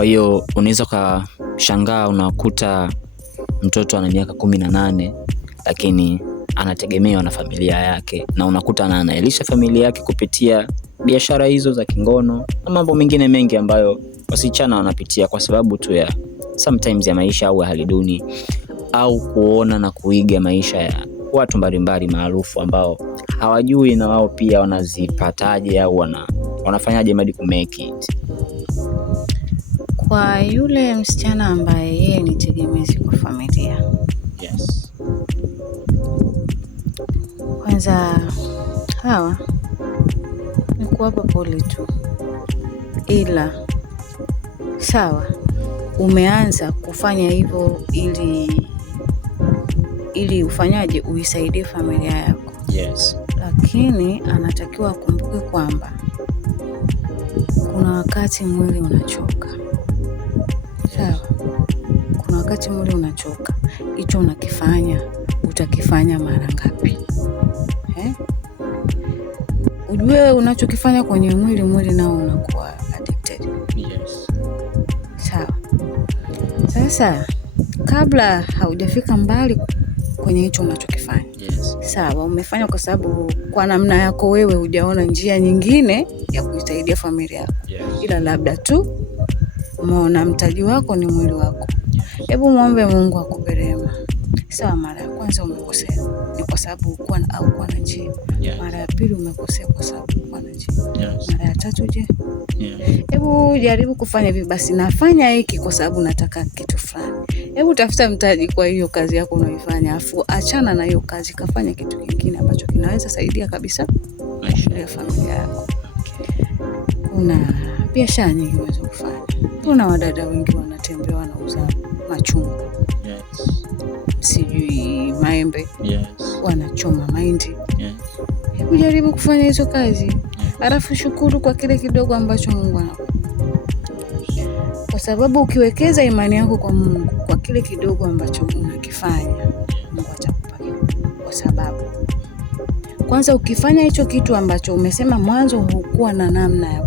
Kwa hiyo unaweza ukashangaa unakuta mtoto ana miaka 18 lakini anategemewa na familia yake, na unakuta anaelisha familia yake kupitia biashara hizo za kingono na mambo mengine mengi ambayo wasichana wanapitia kwa sababu tu ya sometimes ya maisha au hali duni, au kuona na kuiga maisha ya watu mbalimbali maarufu ambao hawajui na wao pia wanazipataje au wanafanyaje hadi ku make it. Kwa yule msichana ambaye yeye ni tegemezi kwa familia, Yes. kwanza hawa ni kuwapa pole tu, ila sawa, umeanza kufanya hivyo ili ufanyaje, uisaidie familia yako. Yes. Lakini anatakiwa akumbuke kwamba kuna wakati mwili unachoka. Sawa, kuna wakati mwili unachoka. Hicho unakifanya, utakifanya mara ngapi? Ujue unachokifanya kwenye mwili nao unakuwa addicted. Yes. Sawa. Sasa kabla haujafika mbali kwenye hicho unachokifanya. Yes. Sawa, umefanya kwa sababu kwa namna yako wewe hujaona njia nyingine ya kuisaidia familia yako. Yes. Ila labda tu umeona mtaji wako ni mwili wako. Hebu muombe Mungu akupe rehema. Sawa, mara ya kwanza umekosea ni kwa sababu haukuwa na njia. Yes. Mara ya pili umekosea kwa sababu haukuwa na njia. Yes. Mara ya tatu je? Yes. Hebu jaribu kufanya hivi basi, nafanya hiki kwa sababu nataka kitu fulani. Hebu tafuta mtaji kwa hiyo kazi yako unaifanya, afu achana na hiyo kazi, kafanya kitu kingine ambacho kinaweza saidia kabisa maisha ya familia yako. Kuna biashara nyingi unaweza kufanya. Kuna wadada wengi wanatembea wanauza machungwa. Yes. Sijui maembe. Yes. Wanachoma mahindi. Yes. Hebu jaribu kufanya hizo kazi. Alafu shukuru kwa kile kidogo ambacho Mungu anakupa. Kwa sababu ukiwekeza imani yako kwa Mungu, kwa kile kidogo ambacho unakifanya, Mungu atakupa. Kwa sababu kwanza ukifanya hicho kitu ambacho umesema mwanzo hukuwa na namna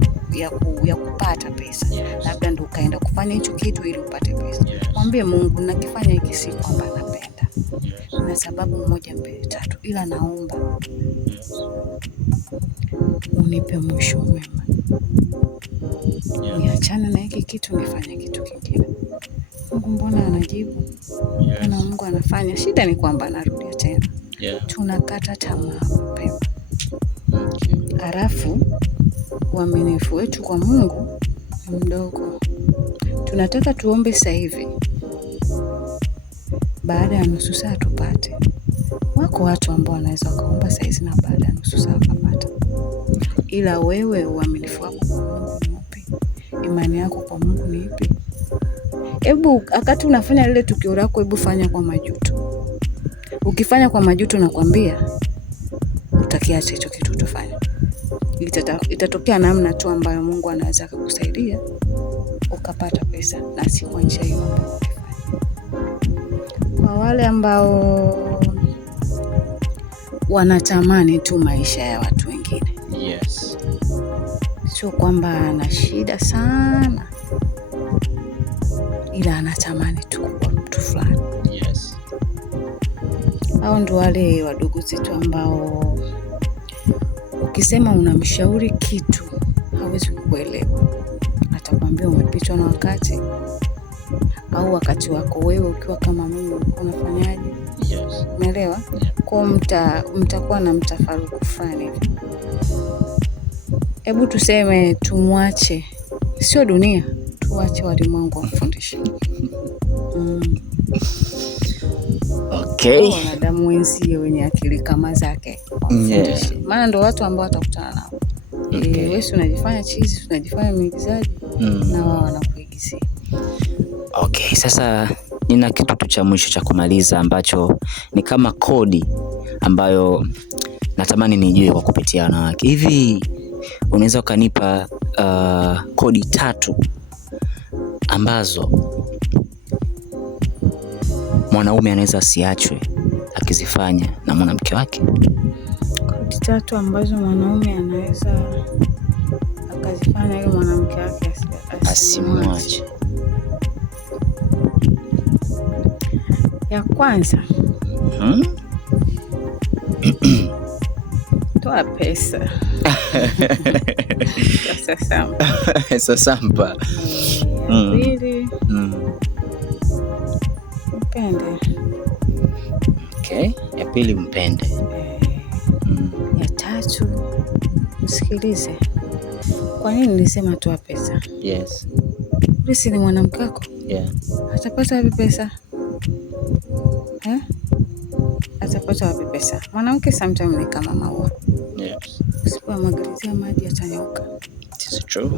ya kupata pesa, labda ndio ukaenda kufanya hicho kitu ili upate pesa. Mwambie Mungu, nakifanya hiki si kwamba napenda. Na sababu 1, 2, 3, ila naomba unipe mwisho mwema. Niachane na hiki kitu nifanye kitu kingine. Mungu mbona anajibu? Na Mungu anafanya. Shida ni kwamba anarudia tena. Tunakata tamaa mapema. Halafu uaminifu wetu kwa Mungu ni mdogo. Tunataka tuombe sasa hivi, baada ya nusu saa tupate. Wako watu ambao wanaweza kuomba sasa hivi na baada ya nusu saa kupata. Ila wewe uaminifu wako kwa Mungu ni upi? Imani yako kwa Mungu ni ipi? Hebu wakati unafanya lile tukio lako, hebu fanya kwa majuto. Ukifanya kwa majuto, nakwambia utakiacha hicho kitu utafanya. Itatokea namna tu ambayo Mungu anaweza kukusaidia ukapata pesa, na si kwa njia hiyo ambayo unafanya. Kwa wale ambao wanatamani tu maisha ya watu wengine. Yes. Sio kwamba ana shida sana, ila anatamani tu kwa mtu fulani. Yes. Hao ndio wale wadogo zetu ambao ukisema unamshauri kitu hawezi kukuelewa. Atakwambia umepitwa na wakati, au wakati wako wewe ukiwa kama mimi unafanyaje? Yes. Umeelewa? Kwa mtakuwa na mtafaruku fulani. Hebu tuseme tumwache, sio dunia, tuache walimwengu wafundishe. Okay. Wanadamu wenzie wenye akili kama zake wafundishe. Maana ndo watu ambao watakutana nao. Okay. Wewe unajifanya chizi, unajifanya mwigizaji, na wao wanakuigizia. Okay, sasa nina kitu tu cha mwisho cha kumaliza ambacho ni kama kodi ambayo natamani nijue kwa kupitia wanawake. Hivi unaweza ukanipa kodi 3 ambazo mwanaume anaweza asiachwe akizifanya na mwanamke wake? Kodi 3 ambazo mwanaume anaweza akazifanya ili mwanamke wake asimwache. Ya kwanza, toa pesa. Sasampa. Pili, mpende. Okay, ya pili mpende. Ya tatu, msikilize. Kwa nini nilisema toa pesa? Yes. Lisi ni mwanamke wako? Yeah. Atapata wapi pesa? Atapata wapi pesa? Mwanamke sometimes ni kama maua. Yes. Usipomwagilizia maji atanyauka. It's true.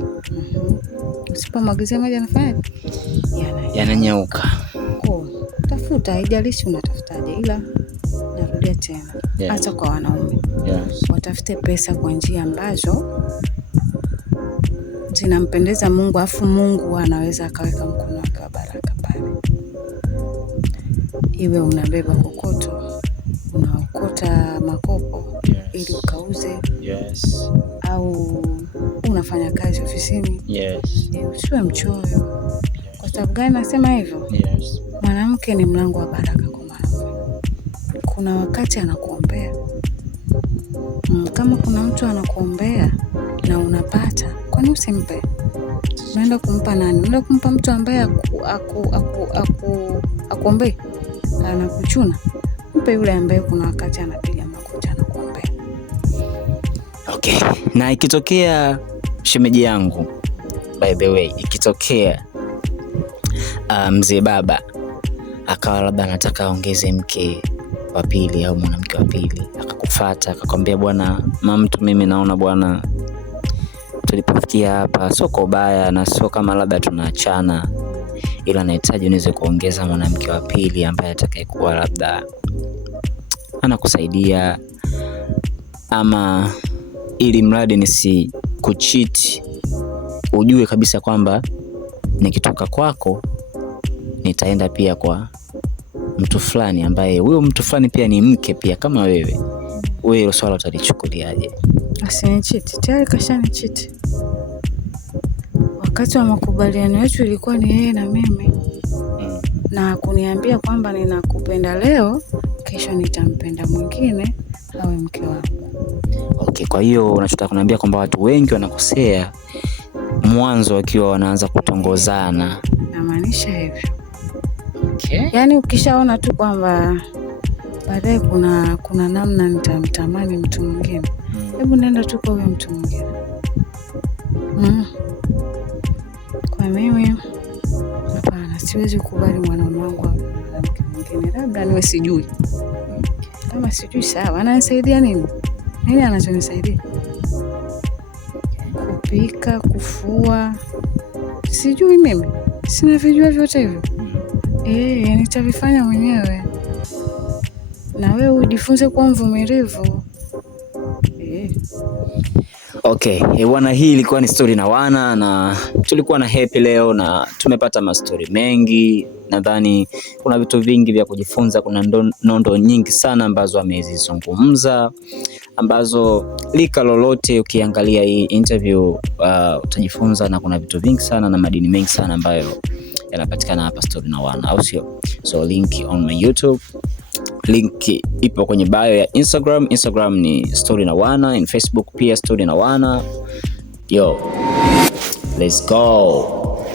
Usipomwagilizia maji anafanya yananyauka. Tafuta, haijalishi unatafutaje, ila narudia tena. Hata kwa wanaume. Watafute pesa kwa njia ambazo zinampendeza Mungu, afu Mungu anaweza akaweka mkono wake wa baraka pale. Iwe unabeba kokoto, unaokota makopo ili ukauze, au unafanya kazi ofisini, usiwe mchoyo. Kwa sababu gani nasema hivyo? Mwanamke ni mlango wa baraka kwa mwanaume. Kuna wakati anakuombea. Kama kuna mtu anakuombea na unapata, kwani usimpe? Unaenda kumpa nani? Unaenda kumpa mtu ambaye akuombee, anakuchuna? Mpe yule ambaye kuna wakati anapiga magoti anakuombea. Okay. Na ikitokea shemeji yangu, by the way, ikitokea mzee baba akawa labda anataka aongeze mke wa pili au mwanamke wa pili, akakufuata akakwambia, bwana mtu mimi naona bwana tulipofikia hapa sio kwa ubaya na sio kama labda tunaachana, ila nahitaji niweze kuongeza mwanamke wa pili ambaye atakayekuwa labda anakusaidia, ama ili mradi nisikucheat, ujue kabisa kwamba nikitoka kwako nitaenda pia kwa mtu fulani ambaye huyo mtu fulani pia ni mke pia kama wewe. Wewe hilo swala utalichukuliaje? Asinicheat, tayari kashanicheat. Wakati wa makubaliano yetu ilikuwa ni yeye na mimi, na kuniambia kwamba ninakupenda leo, kesho nitampenda mwingine awe mke wangu. Okay, kwa hiyo unachotaka kuniambia kwamba watu wengi wanakosea mwanzo wakiwa wanaanza kutongozana. Namaanisha hivyo. Okay. Yaani ukishaona tu kwamba baadaye kuna namna nitamtamani mtu mwingine, hebu nenda tu kwa huyo mtu mwingine. Kwa mimi hapana, siwezi kukubali mwanaume wangu mwanamke mwingine, labda niwe sijui. Kama sijui sawa, ananisaidia nini? Nini anachonisaidia? Kupika, kufua, sijui mimi. Sina vijua vyote hivyo. Nitavifanya mwenyewe. Na wewe ujifunze kuwa mvumilivu. Okay, bwana, hii ilikuwa ni story na wana, na tulikuwa na happy leo na tumepata mastori mengi. Nadhani kuna vitu vingi vya kujifunza, kuna nondo nyingi sana ambazo amezizungumza, ambazo lika lolote ukiangalia hii interview utajifunza, na kuna vitu vingi sana na madini mengi sana ambayo yanapatikana hapa story na wana, au sio? So link on my YouTube, link ipo kwenye bio ya Instagram. Instagram ni story na wana, in Facebook pia story na wana. Yo, let's go.